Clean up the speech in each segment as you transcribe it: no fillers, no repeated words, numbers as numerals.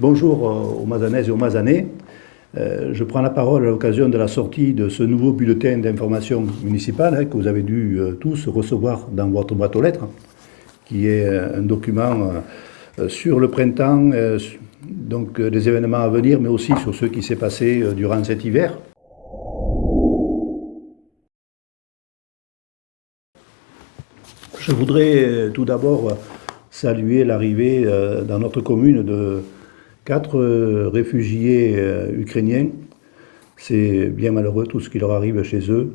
Bonjour aux Mazanaises et aux Mazanais. Je prends la parole à l'occasion de la sortie de ce nouveau bulletin d'information municipale que vous avez dû tous recevoir dans votre boîte aux lettres, qui est un document sur le printemps, donc des événements à venir, mais aussi sur ce qui s'est passé durant cet hiver. Je voudrais tout d'abord saluer l'arrivée dans notre commune de 4 réfugiés ukrainiens. C'est bien malheureux tout ce qui leur arrive chez eux.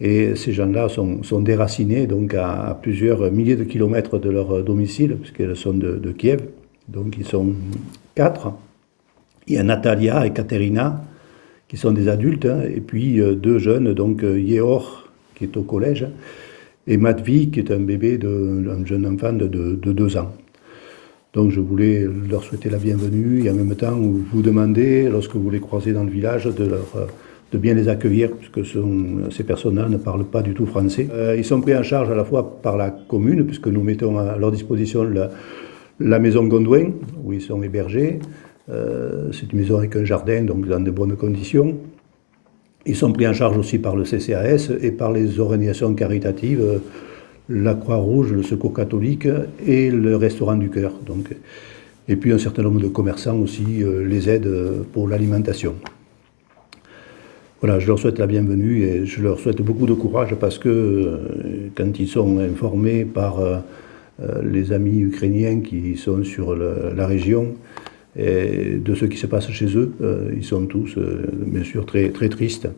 Et ces gens-là sont déracinés donc à plusieurs milliers de kilomètres de leur domicile, puisqu'ils sont de Kiev. Donc ils sont 4. Il y a Natalia et Katerina, qui sont des adultes, et puis 2 jeunes, donc Yehor, qui est au collège, et Matvei, qui est un bébé, un jeune enfant de 2 ans. Donc je voulais leur souhaiter la bienvenue et en même temps vous demander, lorsque vous les croisez dans le village, de bien les accueillir, puisque ces personnes-là ne parlent pas du tout français. Ils sont pris en charge à la fois par la commune, puisque nous mettons à leur disposition la maison Gondouin, où ils sont hébergés. C'est une maison avec un jardin, donc dans de bonnes conditions. Ils sont pris en charge aussi par le CCAS et par les organisations caritatives, la Croix-Rouge, le Secours catholique et le Restaurant du Cœur. Donc, et puis un certain nombre de commerçants aussi les aident pour l'alimentation. Voilà, je leur souhaite la bienvenue et je leur souhaite beaucoup de courage parce que quand ils sont informés par les amis ukrainiens qui sont sur la région et de ce qui se passe chez eux, ils sont tous bien sûr très, très tristes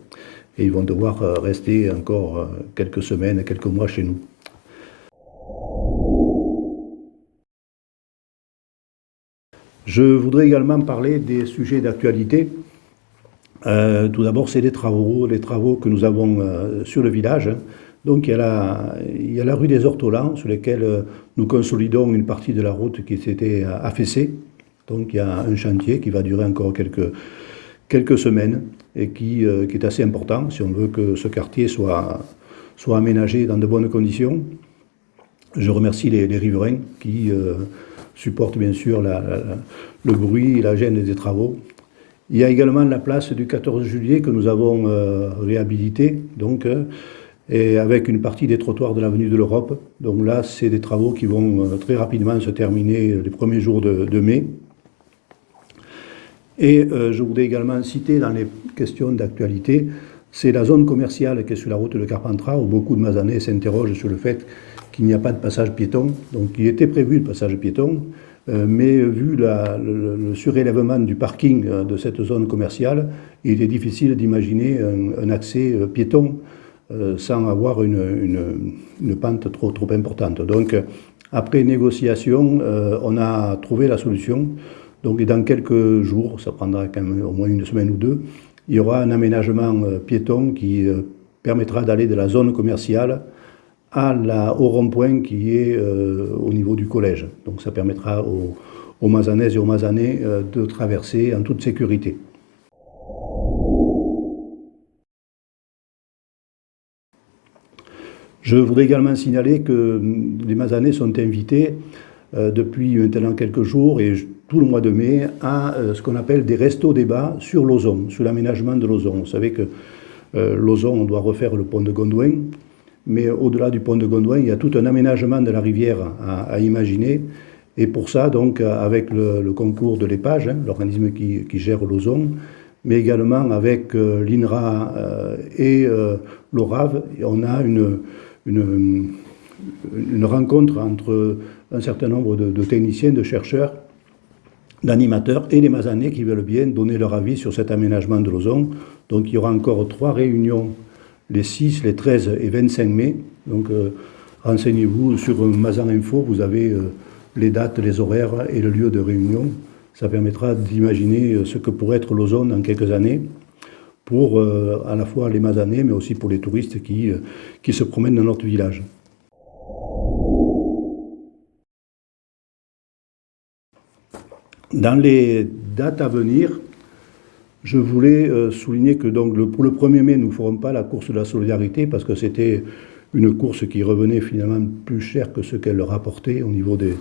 et ils vont devoir rester encore quelques semaines, quelques mois chez nous. Je voudrais également parler des sujets d'actualité. Tout d'abord, c'est les travaux que nous avons sur le village. Donc il y a la rue des Ortolans, sur laquelle nous consolidons une partie de la route qui s'était affaissée. Donc il y a un chantier qui va durer encore quelques semaines et qui est assez important si on veut que ce quartier soit aménagé dans de bonnes conditions. Je remercie les riverains qui supportent bien sûr le bruit et la gêne des travaux. Il y a également la place du 14 juillet que nous avons réhabilitée, donc, et avec une partie des trottoirs de l'avenue de l'Europe. Donc là, c'est des travaux qui vont très rapidement se terminer les premiers jours de mai. Et je voudrais également citer dans les questions d'actualité, c'est la zone commerciale qui est sur la route de Carpentras, où beaucoup de Mazanais s'interrogent sur le fait qu'il n'y a pas de passage piéton. Donc il était prévu le passage piéton, mais vu le surélèvement du parking de cette zone commerciale, il est difficile d'imaginer un accès piéton sans avoir une pente trop importante. Donc après négociation, on a trouvé la solution. Donc dans quelques jours, ça prendra quand même au moins une semaine ou deux, il y aura un aménagement piéton qui permettra d'aller de la zone commerciale au rond-point qui est au niveau du collège. Donc ça permettra aux Mazanaises et aux Mazanais de traverser en toute sécurité. Je voudrais également signaler que les Mazanais sont invités depuis maintenant quelques jours et tout le mois de mai à ce qu'on appelle des restos-débats sur l'Ozon, sur l'aménagement de l'Ozon. Vous savez que l'Ozon, on doit refaire le pont de Gondouin, mais au-delà du pont de Gondouin, il y a tout un aménagement de la rivière à imaginer. Et pour ça, donc, avec le concours de l'EPAGE, l'organisme qui gère l'Ozon, mais également avec l'INRA et l'ORAV, on a une rencontre entre un certain nombre de techniciens, de chercheurs, d'animateurs et les Mazanais qui veulent bien donner leur avis sur cet aménagement de l'Ozon. Donc il y aura encore 3 réunions, les 6, les 13 et 25 mai. Donc renseignez-vous sur Mazan Info, vous avez les dates, les horaires et le lieu de réunion. Ça permettra d'imaginer ce que pourrait être l'Ozon dans quelques années pour à la fois les Mazanais, mais aussi pour les touristes qui se promènent dans notre village. Dans les dates à venir, je voulais souligner que donc, pour le 1er mai, nous ne ferons pas la course de la solidarité parce que c'était une course qui revenait finalement plus cher que ce qu'elle leur apportait au niveau de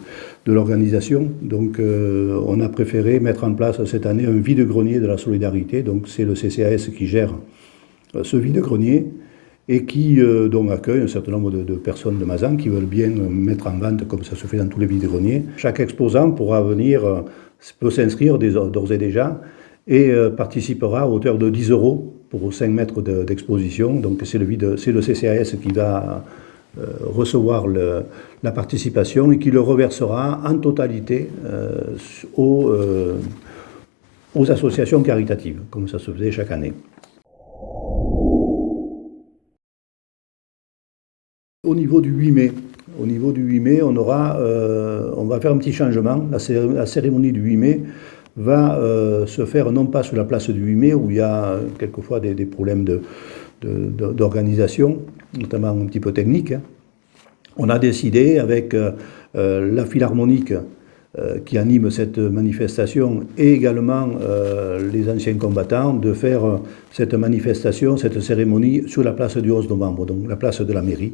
l'organisation. Donc on a préféré mettre en place cette année un vide-grenier de la solidarité. Donc c'est le CCAS qui gère ce vide-grenier et qui donc accueille un certain nombre de personnes de Mazan qui veulent bien mettre en vente, comme ça se fait dans tous les vide-greniers. Chaque exposant pourra venir, peut s'inscrire d'ores et déjà, et participera à hauteur de 10 € pour 5 mètres d'exposition. Donc c'est le CCAS qui va recevoir la participation et qui le reversera en totalité aux associations caritatives, comme ça se faisait chaque année. Au niveau du 8 mai, on va faire un petit changement. La cérémonie du 8 mai va se faire non pas sur la place du 8 mai, où il y a quelquefois des problèmes d'organisation, notamment un petit peu techniques. On a décidé avec la Philharmonique qui anime cette manifestation et également les anciens combattants de faire cette manifestation, cette cérémonie sur la place du 11 novembre, donc la place de la mairie.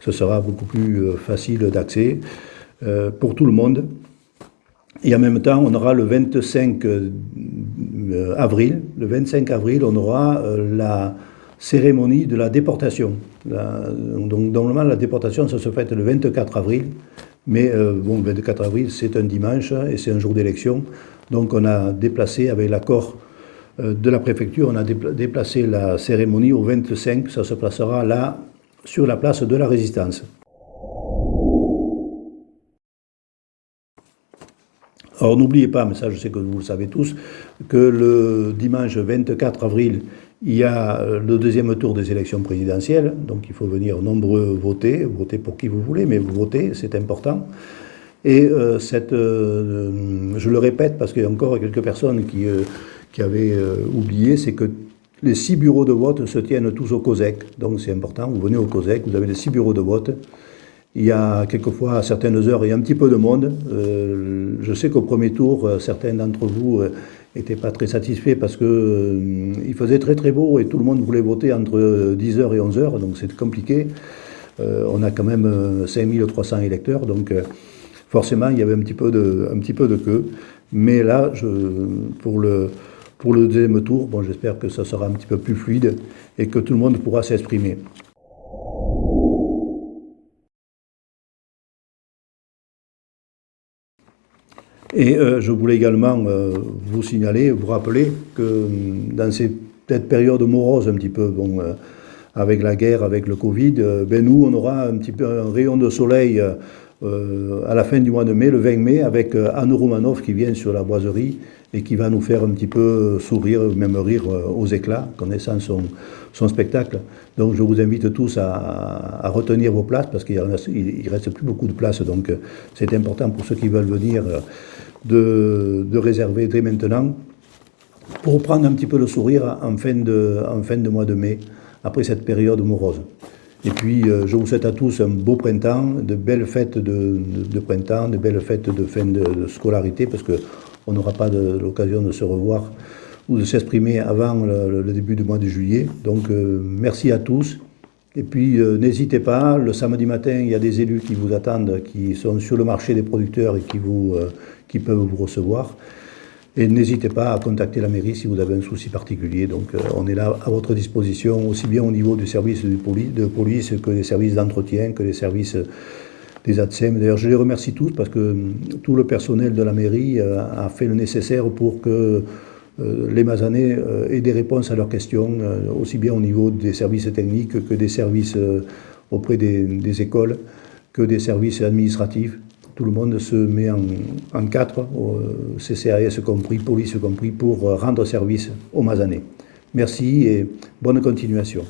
Ce sera beaucoup plus facile d'accès pour tout le monde. Et en même temps, on aura le 25 avril. Le 25 avril, on aura la cérémonie de la déportation. Donc, normalement, la déportation, ça se fait le 24 avril. Mais bon, le 24 avril, c'est un dimanche et c'est un jour d'élection. Donc, on a déplacé, avec l'accord de la préfecture, on a déplacé la cérémonie au 25. Ça se placera là, sur la place de la Résistance. Alors n'oubliez pas, mais ça je sais que vous le savez tous, que le dimanche 24 avril, il y a le deuxième tour des élections présidentielles, donc il faut venir nombreux voter pour qui vous voulez, mais vous votez, c'est important. Et je le répète parce qu'il y a encore quelques personnes qui avaient oublié, c'est que les 6 bureaux de vote se tiennent tous au COSEC, donc c'est important, vous venez au COSEC, vous avez les 6 bureaux de vote. Il y a quelquefois, à certaines heures, il y a un petit peu de monde. Je sais qu'au premier tour, certains d'entre vous n'étaient pas très satisfaits parce qu'il faisait très très beau et tout le monde voulait voter entre 10h et 11h, donc c'est compliqué. On a quand même 5300 électeurs, donc forcément il y avait un petit peu de queue. Mais là, pour le deuxième tour, bon, j'espère que ça sera un petit peu plus fluide et que tout le monde pourra s'exprimer. Et je voulais également vous signaler, vous rappeler que dans ces peut-être périodes moroses un petit peu, bon, avec la guerre, avec le Covid, ben nous, on aura un petit peu un rayon de soleil à la fin du mois de mai, le 20 mai, avec Anne Roumanoff qui vient sur la boiserie et qui va nous faire un petit peu sourire, même rire aux éclats, connaissant son spectacle. Donc je vous invite tous à retenir vos places parce qu'il ne reste plus beaucoup de places. Donc c'est important pour ceux qui veulent venir de réserver dès maintenant pour prendre un petit peu le sourire en fin de mois de mai, après cette période morose. Et puis, je vous souhaite à tous un beau printemps, de belles fêtes de printemps, de belles fêtes de fin de scolarité, parce qu'on n'aura pas l'occasion de se revoir ou de s'exprimer avant le début du mois de juillet. Donc, merci à tous. Et puis, n'hésitez pas, le samedi matin, il y a des élus qui vous attendent, qui sont sur le marché des producteurs et qui peuvent vous recevoir. Et n'hésitez pas à contacter la mairie si vous avez un souci particulier. Donc on est là à votre disposition, aussi bien au niveau du service de police que des services d'entretien, que des services des ATSEM. D'ailleurs, je les remercie tous parce que tout le personnel de la mairie a fait le nécessaire pour que les Mazanais aient des réponses à leurs questions, aussi bien au niveau des services techniques que des services auprès des écoles, que des services administratifs. Tout le monde se met en quatre, CCAS compris, police compris, pour rendre service aux Mazanais. Merci et bonne continuation.